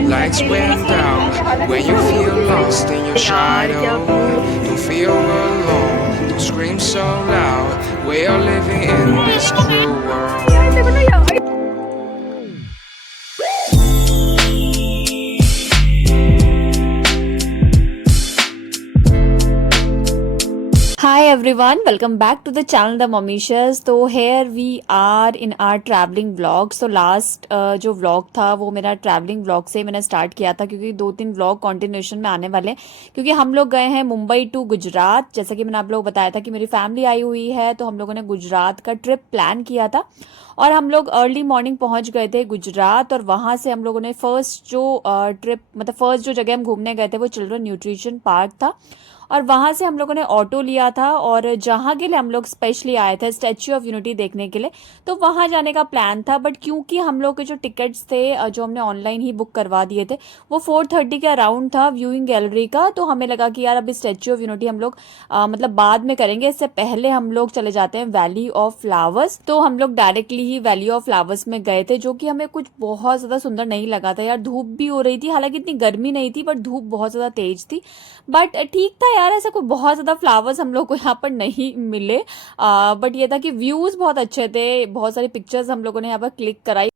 Lights went down when you feel lost in your shadow. Don't feel alone, don't scream so loud. We are living in this cruel world. Hi everyone, welcome back to the channel The Momishas. तो here we are in our traveling vlog. So last जो vlog था वो मेरा traveling vlog से मैंने start किया था क्योंकि 2-3 vlog continuation में आने वाले हैं क्योंकि हम लोग गए हैं मुंबई टू गुजरात। जैसा कि मैंने आप लोग बताया था कि मेरी फैमिली आई हुई है तो हम लोगों ने गुजरात का ट्रिप प्लान किया था और हम लोग अर्ली मॉर्निंग पहुंच गए थे गुजरात और वहां से हम लोगों ने फर्स्ट जो ट्रिप मतलब फर्स्ट जो जगह हम घूमने गए थे वो चिल्ड्रन न्यूट्रिशन पार्क था और वहां से हम लोगों ने ऑटो लिया था और जहां के लिए हम लोग स्पेशली आए थे स्टैच्यू ऑफ यूनिटी देखने के लिए तो वहां जाने का प्लान था बट क्योंकि हम लोग के जो टिकट्स थे जो हमने ऑनलाइन ही बुक करवा दिए थे वो 4:30 के अराउंड था व्यूइंग गैलरी का तो हमें लगा कि यार अभी स्टैच्यू ऑफ यूनिटी हम लोग मतलब बाद में करेंगे इससे पहले हम लोग चले जाते हैं वैली ऑफ फ्लावर्स। तो हम लोग directly he valley of flowers में गए थे जो कि हमें कुछ बहुत ज्यादा सुंदर नहीं लगा था यार। धूप भी हो रही थी, हालांकि इतनी गर्मी नहीं थी बट धूप बहुत ज्यादा तेज थी बट ठीक था यार। ऐसा कोई बहुत ज्यादा फ्लावर्स हम लोग को यहाँ पर नहीं मिले बट ये था कि व्यूज बहुत अच्छे थे, बहुत सारी पिक्चर्स हम लोगों ने यहाँ पर क्लिक कराई।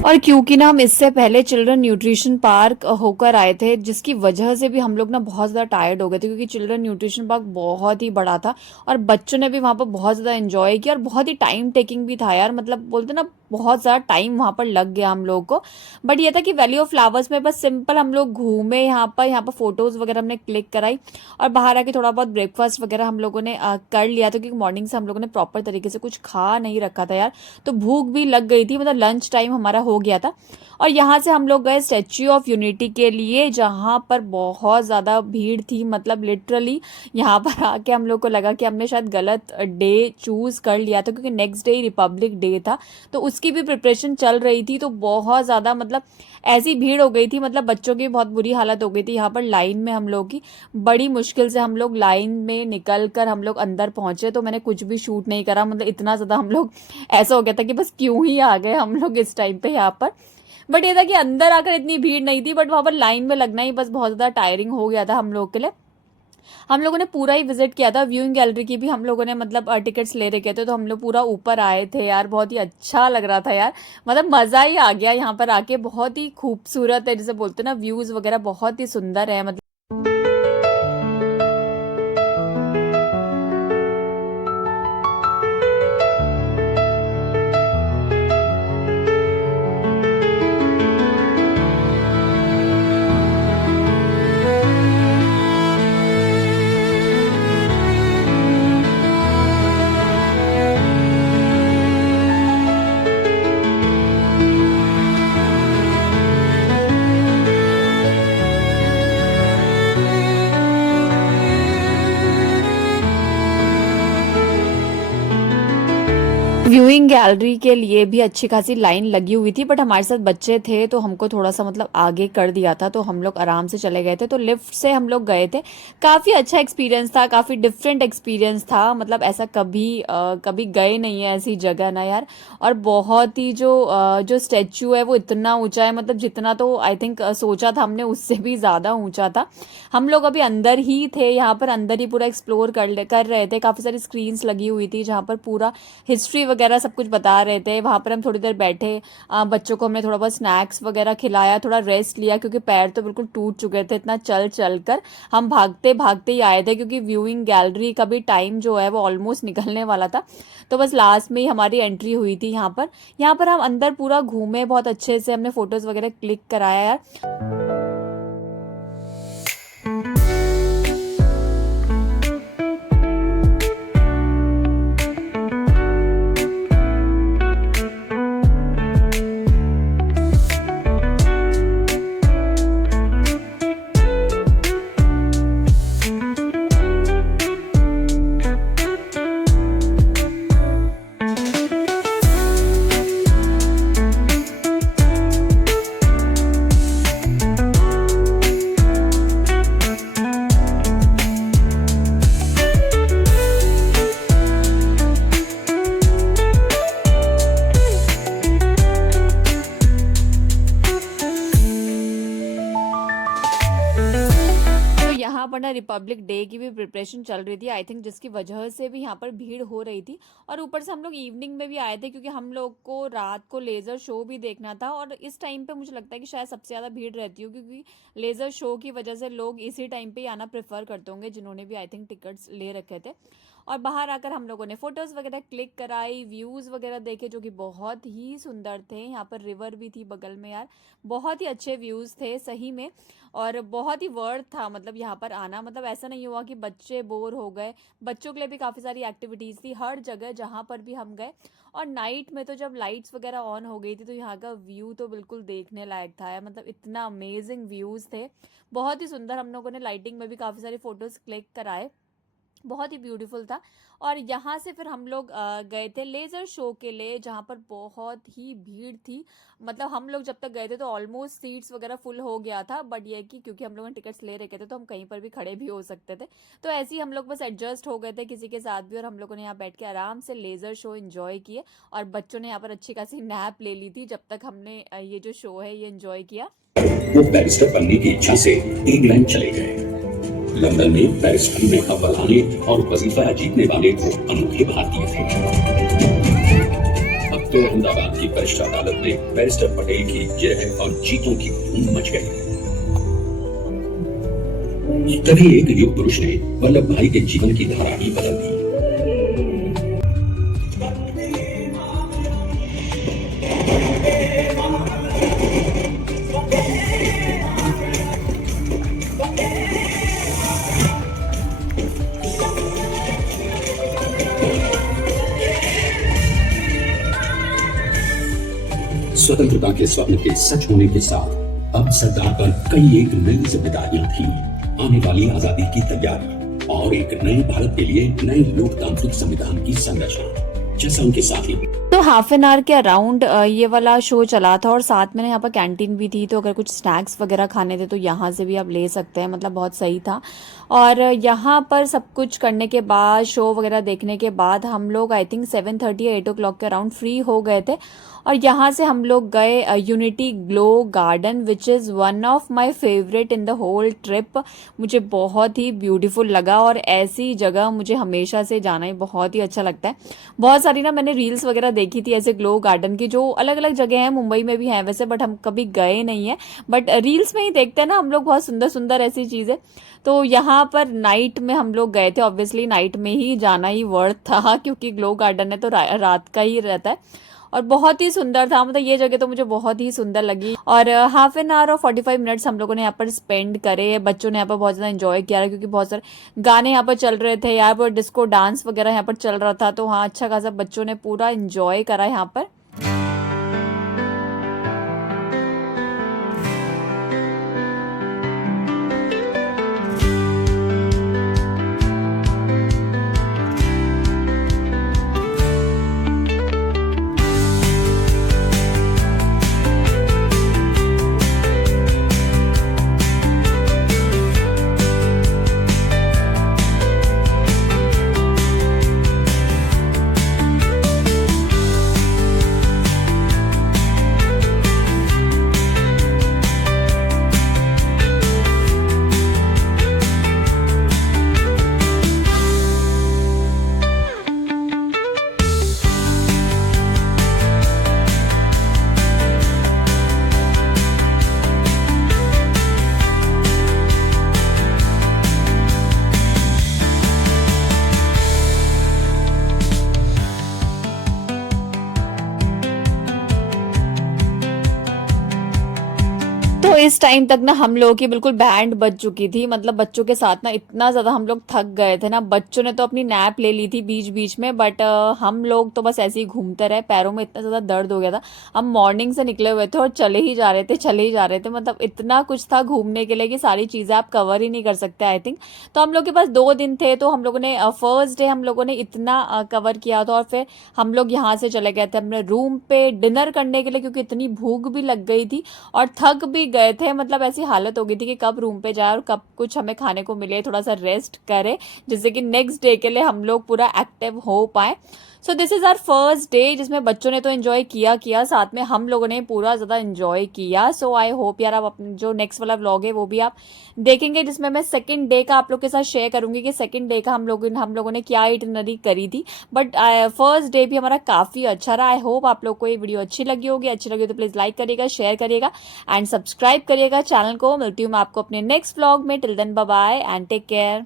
और क्योंकि ना हम इससे पहले चिल्ड्रन न्यूट्रिशन पार्क होकर आए थे जिसकी वजह से भी हम लोग ना बहुत ज़्यादा टायर्ड हो गए थे क्योंकि चिल्ड्रन न्यूट्रिशन पार्क बहुत ही बड़ा था और बच्चों ने भी वहाँ पर बहुत ज़्यादा एंजॉय किया और बहुत ही टाइम टेकिंग भी था यार। मतलब बोलते ना बहुत ज़्यादा टाइम वहाँ पर लग गया हम लोग को बट ये था कि वैली ऑफ फ्लावर्स में बस सिंपल हम लोग घूमे यहाँ पर फोटोज़ वगैरह हमने क्लिक कराई और बाहर आके थोड़ा बहुत ब्रेकफास्ट वगैरह हम लोगों ने कर लिया था क्योंकि मॉर्निंग से हम लोगों ने प्रॉपर तरीके से कुछ खा नहीं रखा था यार। तो भूख भी लग गई थी, मतलब लंच टाइम हमारा हो गया था और यहाँ से हम लोग गए स्टैच्यू ऑफ यूनिटी के लिए जहाँ पर बहुत ज़्यादा भीड़ थी। मतलब लिटरली यहाँ पर आके हम लोग को लगा कि हमने शायद गलत डे चूज़ कर लिया था क्योंकि नेक्स्ट डे रिपब्लिक डे था तो उसकी भी प्रिपरेशन चल रही थी। तो बहुत ज़्यादा मतलब ऐसी भीड़ हो गई थी, मतलब बच्चों की बहुत बुरी हालत हो गई थी यहाँ पर लाइन में। हम लोग की बड़ी मुश्किल से हम लोग लाइन में निकल कर हम लोग अंदर पहुंचे तो मैंने कुछ भी शूट नहीं करा। मतलब इतना ज़्यादा हम लोग ऐसा हो गया था कि बस क्यों ही आ गए हम लोग इस टाइम पे यहाँ पर। बट ये था कि अंदर आकर इतनी भीड़ नहीं थी बट वहां पर लाइन में लगना ही बस बहुत ज्यादा टायरिंग हो गया था हम लोग के लिए। हम लोगों ने पूरा ही विजिट किया था, व्यूइंग गैलरी की भी हम लोगों ने मतलब टिकट्स ले रखे थे तो हम लोग पूरा ऊपर आए थे यार। बहुत ही अच्छा लग रहा था यार, मतलब मजा ही आ गया यहाँ पर आके। बहुत ही खूबसूरत है, जैसे बोलते हैं ना व्यूज वगैरह बहुत ही सुंदर है मतलब। व्यूइंग गैलरी के लिए भी अच्छी खासी लाइन लगी हुई थी बट हमारे साथ बच्चे थे तो हमको थोड़ा सा मतलब आगे कर दिया था तो हम लोग आराम से चले गए थे। तो लिफ्ट से हम लोग गए थे, काफ़ी अच्छा एक्सपीरियंस था, काफ़ी डिफरेंट एक्सपीरियंस था। मतलब ऐसा कभी गए नहीं है ऐसी जगह ना यार। और बहुत ही जो स्टैचू है वो इतना ऊंचा है, मतलब जितना तो आई थिंक सोचा था हमने उससे भी ज़्यादा ऊंचा था। हम लोग अभी अंदर ही थे, यहाँ पर अंदर ही पूरा एक्सप्लोर कर रहे थे। काफ़ी सारी स्क्रीन्स लगी हुई थी जहाँ पर पूरा हिस्ट्री वगैरह सब कुछ बता रहे थे। वहां पर हम थोड़ी देर बैठे, बच्चों को हमने थोड़ा बहुत स्नैक्स वगैरह खिलाया, थोड़ा रेस्ट लिया क्योंकि पैर तो बिल्कुल टूट चुके थे इतना चल चल कर। हम भागते भागते ही आए थे क्योंकि व्यूइंग गैलरी का भी टाइम जो है वो ऑलमोस्ट निकलने वाला था। तो बस लास्ट में ही हमारी एंट्री हुई थी यहाँ पर हम अंदर पूरा घूमे, बहुत अच्छे से हमने फोटोज वगैरह क्लिक कराया यार। यहाँ पर ना रिपब्लिक डे की भी प्रिपरेशन चल रही थी आई थिंक, जिसकी वजह से भी यहाँ पर भीड़ हो रही थी। और ऊपर से हम लोग इवनिंग में भी आए थे क्योंकि हम लोग को रात को लेज़र शो भी देखना था, और इस टाइम पे मुझे लगता है कि शायद सबसे ज़्यादा भीड़ रहती हो, क्योंकि लेज़र शो की वजह से लोग इसी टाइम पे ही आना प्रेफर करते होंगे जिन्होंने भी आई थिंक टिकट्स ले रखे थे। और बाहर आकर हम लोगों ने फ़ोटोज़ वगैरह क्लिक कराई, व्यूज़ वगैरह देखे जो कि बहुत ही सुंदर थे। यहाँ पर रिवर भी थी बगल में यार, बहुत ही अच्छे व्यूज़ थे सही में, और बहुत ही वर्थ था मतलब यहाँ पर आना। मतलब ऐसा नहीं हुआ कि बच्चे बोर हो गए, बच्चों के लिए भी काफ़ी सारी एक्टिविटीज़ थी हर जगह जहाँ पर भी हम गए। और नाइट में तो जब लाइट्स वगैरह ऑन हो गई थी तो यहाँ का व्यू तो बिल्कुल देखने लायक था यार, मतलब इतना अमेजिंग व्यूज़ थे, बहुत ही सुंदर। हम लोगों ने लाइटिंग में भी काफ़ी सारे फ़ोटोज़ क्लिक कराए, बहुत ही ब्यूटीफुल था। और यहाँ से फिर हम लोग गए थे लेज़र शो के लिए, जहाँ पर बहुत ही भीड़ थी। मतलब हम लोग जब तक गए थे तो ऑलमोस्ट सीट्स वगैरह फुल हो गया था, बट ये कि क्योंकि हम लोगों ने टिकट्स ले रखे थे तो हम कहीं पर भी खड़े भी हो सकते थे, तो ऐसे ही हम लोग बस एडजस्ट हो गए थे किसी के साथ भी, और हम लोगों ने यहाँ बैठ के आराम से लेज़र शो इन्जॉय किए। और बच्चों ने यहाँ पर अच्छी खासी नैप ले ली थी जब तक हमने ये जो शो है ये इन्जॉय किया। वो बैरिस्टर बनने की इच्छा से इंग्लैंड चले गए। लंदन में बैरिस्ट्री में अव्वल आने और वजीफा जीतने वाले वो अनोखे भारतीय थे। अब तो अहमदाबाद की वरिष्ठ अदालत में बैरिस्टर पटेल की जय और जीतों की धूम मच गई। तभी एक युग पुरुष ने वल्लभ भाई के जीवन की धारा ही बदल दी। स्वतंत्रता के स्वप्न के सच होने के साथ अब सरदार पर कई एक नई जिम्मेदारियां थी। आने वाली आजादी की तैयारी और एक नए भारत के लिए नए लोकतांत्रिक संविधान की संरचना, जैसा उनके साथी। तो हाफ एन आवर के अराउंड ये वाला शो चला था, और साथ में ना यहाँ पर कैंटीन भी थी, तो अगर कुछ स्नैक्स वगैरह खाने थे तो यहाँ से भी आप ले सकते हैं, मतलब बहुत सही था। और यहाँ पर सब कुछ करने के बाद, शो वगैरह देखने के बाद हम लोग आई थिंक 7:30 या 8 o'clock के अराउंड फ्री हो गए थे। और यहाँ से हम लोग गए Unity Glow Garden, which is one of my favourite in the whole trip. मुझे बहुत ही ब्यूटीफुल लगा, और ऐसी जगह मुझे हमेशा से जाना ही बहुत ही अच्छा लगता है। बहुत सारी ना मैंने रील्स वगैरह देखी थी ऐसे ग्लो गार्डन की, जो अलग अलग जगह हैं, मुंबई में भी हैं वैसे, बट हम कभी गए नहीं हैं, बट रील्स में ही देखते हैं ना हम लोग बहुत सुंदर सुंदर ऐसी चीज़ें। तो यहाँ पर नाइट में हम लोग गए थे, ऑब्वियसली नाइट में ही जाना ही वर्थ था, क्योंकि ग्लो गार्डन है तो रात का ही रहता है, और बहुत ही सुंदर था। मतलब ये जगह तो मुझे बहुत ही सुंदर लगी। और हाफ एन आवर और 45 मिनट्स हम लोगों ने यहाँ पर स्पेंड करे। बच्चों ने यहाँ पर बहुत ज़्यादा एंजॉय किया, क्योंकि बहुत सारे गाने यहाँ पर चल रहे थे, यहाँ पर डिस्को डांस वगैरह यहाँ पर चल रहा था, तो हाँ अच्छा खासा बच्चों ने पूरा एंजॉय करा यहाँ पर। तो इस टाइम तक ना हम लोगों की बिल्कुल बैंड बज चुकी थी। मतलब बच्चों के साथ ना इतना ज़्यादा हम लोग थक गए थे ना, बच्चों ने तो अपनी नैप ले ली थी बीच बीच में, बट हम लोग तो बस ऐसे ही घूमते रहे, पैरों में इतना ज़्यादा दर्द हो गया था। हम मॉर्निंग से निकले हुए थे और चले ही जा रहे थे, मतलब इतना कुछ था घूमने के लिए कि सारी चीज़ें आप कवर ही नहीं कर सकते आई थिंक। तो हम लोग के पास 2 दिन थे, तो हम लोगों ने फर्स्ट डे हम लोगों ने इतना कवर किया था, और फिर हम लोग यहाँ से चले गए थे अपने रूम पे डिनर करने के लिए, क्योंकि इतनी भूख भी लग गई थी और थक भी गए थे। मतलब ऐसी हालत हो गई थी कि कब रूम पे जाए और कब कुछ हमें खाने को मिले, थोड़ा सा रेस्ट करें, जिससे कि नेक्स्ट डे के लिए हम लोग पूरा एक्टिव हो पाए। So this is our first day जिसमें बच्चों ने तो एंजॉय किया साथ में हम लोगों ने पूरा ज़्यादा एंजॉय किया। सो आई होप यार आप अपने जो नेक्स्ट वाला व्लॉग है वो भी आप देखेंगे, जिसमें मैं सेकंड डे का आप लोग के साथ शेयर करूंगी कि सेकंड डे का हम लोगों ने क्या इटिनरी करी थी। बट फर्स्ट डे भी हमारा काफ़ी अच्छा रहा। आई होप आप लोग को ये वीडियो अच्छी लगी होगी तो प्लीज़ लाइक करिएगा, शेयर करिएगा एंड सब्सक्राइब करिएगा चैनल को। मिलती हूँ मैं आपको अपने नेक्स्ट व्लॉग में। Till then bye bye and take care.